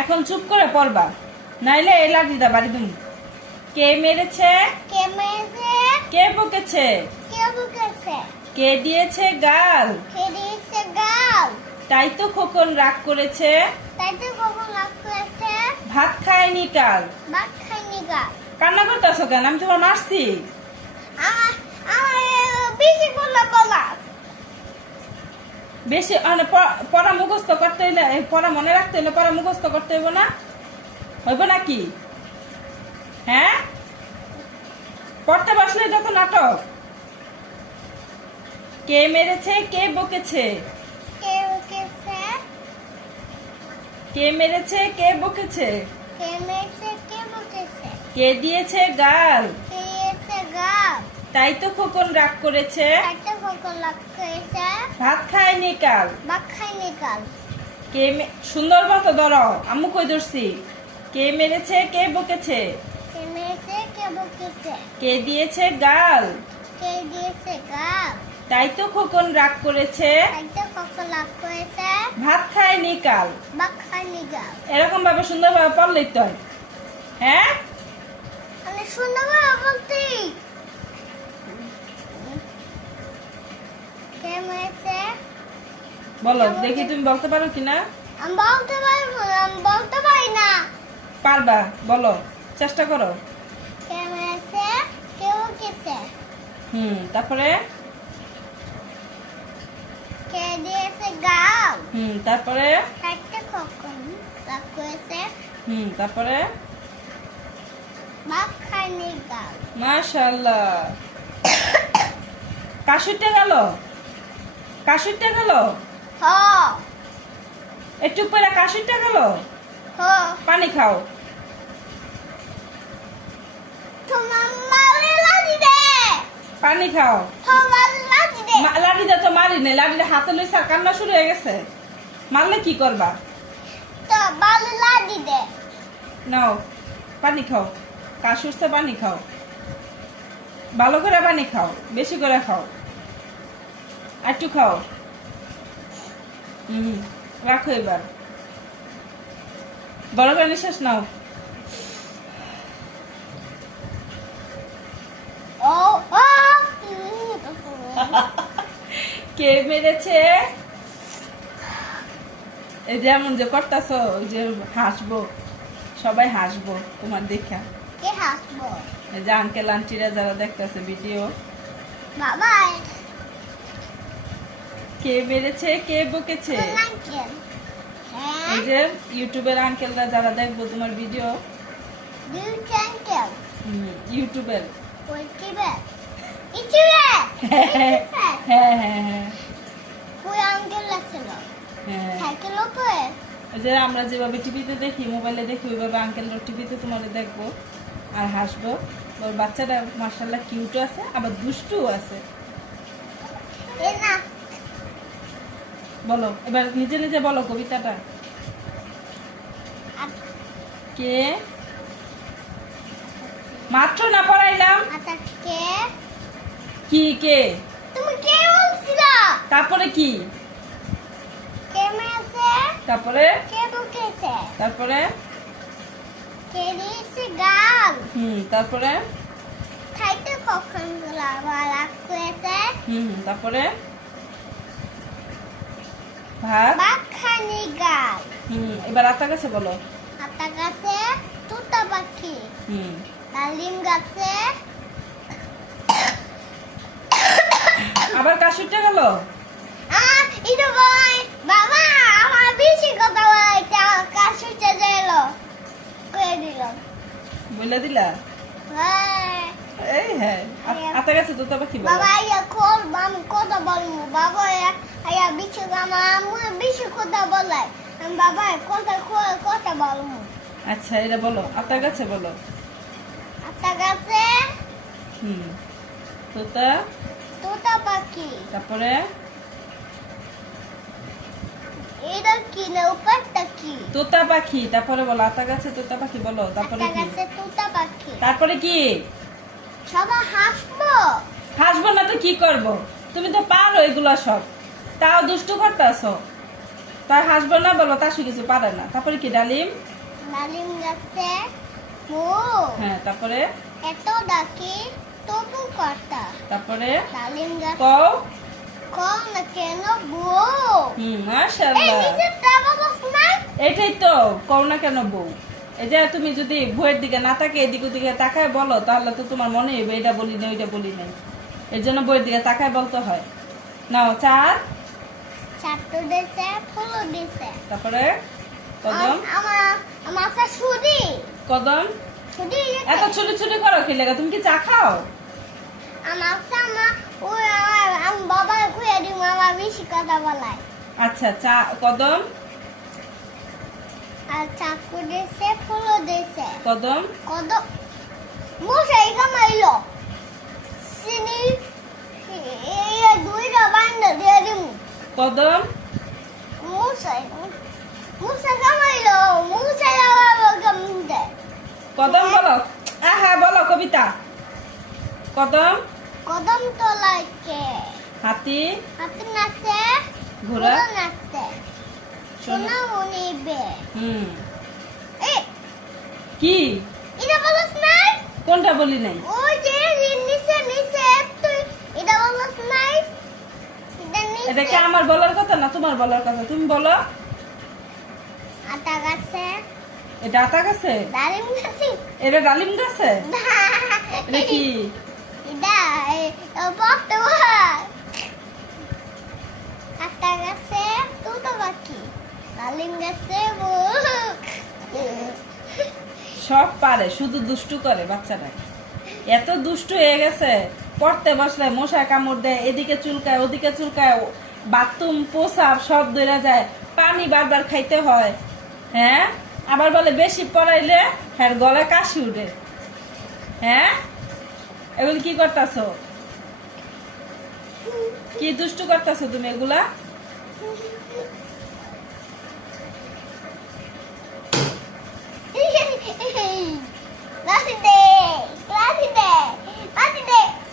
এখন চুপ করে পড়বা। নাইলে এই লাঠিটা বাড়ি তুমি কে মেরেছে? কে মেরেছে? কে বকেছে? কে বুকেছে? কে দিয়েছে গাল? কে দিয়েছে গাল? তাই তো খোকন রাগ করেছে। তাই তো কখন লাগতেছে ভাত খায়নি কাল। ভাত খাইনি গাল কান্না করতেছো কেন? আমি তোমার মারছি। আমার আমার বেশি করলে বলা বেশি মানে পড়া মুখস্থ করতে হইলে পড়া মনে রাখতে হইলে পড়া মুখস্থ করতে হইব না? হইব নাকি? হ্যাঁ? পড়তে বসলে যত নাটক। কে মেরেছে কে বকেছে? কে মেরেছে কে বকেছে? কে দিয়েছে গাল? তাই তো খোকন রাগ করেছে। ভাত খায়নি কাল। ভাত খাইনি গাল কে সুন্দর মতো ধরো আম্মু কই ধরছি? কে মেরেছে কে বকেছে? কে মেরেছে কে বুকেছে? কে দিয়েছে গাল? কে দিয়েছে গাল? তাই তো খোকন রাগ করেছে। তাই তো কখন লাগতেছে ভাত খায়নি কাল। ভাত খাইনি গাল এরকম ভাবে সুন্দর ভাবে পড়লেই তো হয়। মানে বলো দেখি তুমি বলতে পারো কিনা? আমি বলতে পারব না আমি বলতে পারি না। পারবা বলো চেষ্টা করো। হুম তারপরে? কে দিয়েছে গাল? হুম তারপরে? হুম তারপরে? কাশুরটা গেল? কাশুরটা গেল হ। একটু পরে কাশুরটা গেল হ। পানি খাও। পানি খাও। লাঠিটা তো মারি নাই লাঠিটা হাতে লইছে আর কান্না শুরু হয়ে গেছে। মারলে কি করবা? নাও পানি খাও। কাশুরছে পানি খাও। ভালো করে পানি খাও বেশি করে খাও। একটু খাও। হুম রাখো এবার। বড় করে নিঃশ্বাস নাও। কে মেরেছে? এই যেমন যে করতেছো যে হাসবো। সবাই হাসবো তোমার দেখা। কে হাসবো? এই যে আঙ্কেল আন্টিরা যারা দেখতেছে ভিডিও বাবা কে মেরেছে কে বকেছে? হ্যাঁ? এই যে ইউটিউবের আঙ্কেলরা যারা দেখব তোমার ভিডিও ইউটিউবের। হ্যাঁ হ্যাঁ যে আমরা যেভাবে টিভিতে দেখি মোবাইলে দেখি ওইভাবে আঙ্কেলরা টিভিতে তোমার দেখব আর হাসবো। ওর বাচ্চাটা মার্শাল্লাহ কিউটও আছে আবার দুষ্টুও আছে। না বলো এবার নিজে নিজে বলো কবিতাটা। কে? মাত্র না পড়াইলাম। আচ্ছা কে? কি কে? তুমি কে বলছিল? তারপরে কি? কে তারপরে? কে বুকেছে? তারপরে? কে দিয়েছে গাল? হুম তারপরে? খাইতে কখন লাগতেছে হুম তারপরে? ভাত। ভাত খানি গাল হুম এবার আতা কাছে বলো। হাতা গাছে তুতা পাখি। হুম। ডালিম গাছে আবার কাশুরটা গেল আহ ইদু ভাই বাবা আমার বেশি কথা কয়ে দিল। বলে দিলা? হ্যাঁ। এই হ্যাঁ আতা গাছে বলো। বাবা ইয়া কথা বলব বাবা বেশি আমার আম্মু বেশি কথা বলাই আমি বাবা কথা ক- কথা বলব। আচ্ছা এটা বলো আতা গাছে বলো। গাছে হুম তোতা? তুতা পাখি। তারপরে? এটা কি না উপরটা কি? তোতা পাখি তারপরে বলো আতা গাছে তোতা পাখি বলো তারপরে কি? গাছে তুতা পাখি। তারপরে কি? সবাই হাসবো। হাসবো না তো কি করব? তুমি তো পারো এগুলা সব। তাও দুষ্টু করতেছো? তার হাসবো না বলো তার কিছু পারে না। তারপরে কি ডালিম? ডালিম গাছে হ্যাঁ তারপরে? এত ডাকি তবু কথা তারপরে? ডালিম গাছ কও? না কেন বউ? হুম মাশাআল্লাহ। এটাই তো কও না কেন বউ? এই যে তুমি যদি বউয়ের দিকে না তাকে এদিক ওদিকে তাকায় বলো তাহলে তো তোমার মনে হইবে এটা বলি না ওইটা বলি নাই। এর জন্য বউয়ের দিকে তাকায় বলতে হয়। নাও চার। ছাত্র দিছে ফুল দিছে তারপরে কদম। আছে সুদি কদম। সুদি এত ছুটি ছুটি করো কি লেগে? তুমি কি চা খাও? আমার আমার ওই আমার আমি বাবা কুয়ে দিই আমার বেশি কথা বলায়। আচ্ছা চা কদম। আর চাকু দিছে ফুল দিছে কদম। কত মশাই কামাইলো কদম কদম বলো আহা বলো কবিতা কদম কদম তোলাইকে হাতি হাতে নাচে ঘোড়া নাচতে সোনা মনিবে হুম এই কি এটা বলছ নাই কোনটা বলি নাই ওই যে নিচে নিচে এটা কি আমার বলার কথা না তোমার বলার কথা? তুমি বলো। আটা গাছে। এটা আতা গাছে? দাঁড়িয়ে গেছি। এটা ডালিম গাছে? এটা কি? এটা পড়তে আটা গাছে তুতো বাকি ডালিম গাছে সব পারে শুধু দুষ্টু করে বাচ্চারা। এত দুষ্টু হয়ে গেছে। পড়তে বসলে মশা কামড় দেয়, এদিকে চুলকায়, ওদিকে চুলকায়, বাথরুম পোসাব সব ধরে যায়, পানি বারবার খাইতে হয়। হ্যাঁ? আবার বলে বেশি পড়াইলে হ্যাঁ গলা কাশি উঠে। হ্যাঁ? এগুলো কি করতেছ? কি দুষ্টু করতেছ তুমি এগুলা? Classe D! Classe